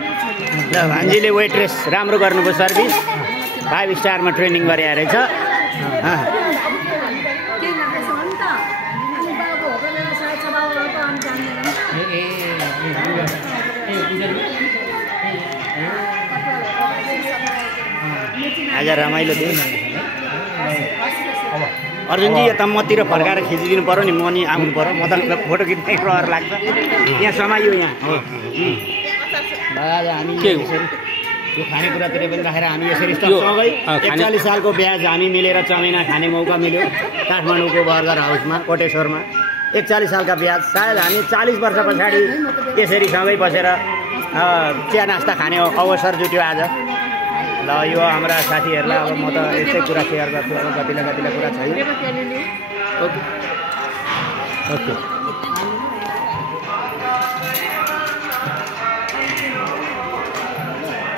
ल भान्जीले वेट्रेस राम्रो गर्नुभयो सर्भिस 5 स्टारमा ट्रेनिङ गरे रहेछ आज रमाइलो थियो अर्जुनजी यो त मतिर फर्काएर खिचिदिनु पर्यो नि म नि आउनु पर्यो म त फोटो खिच्ने रहर लाग्छ यहाँ समाइयो यहाँ आज हामी यसरी यो खानेकुरातिर पनि राखेर हामी यसरी सँगै 41 सालको ब्याज हामी मिलेर चमेना खाने मौका मिल्यो काठमाडौँको बर्गर हाउसमा कोटेश्वरमा 41 सालका ब्याज सायद हामी 40 वर्ष पछाडि यसरी सँगै बसेर चिया नास्ता खाने अवसर जुट्यो आज ल यो हाम्रा साथीहरूलाई अब म त यस्तै कुरा सेयर गर्छु अब कतिलाई कुरा छैन ओके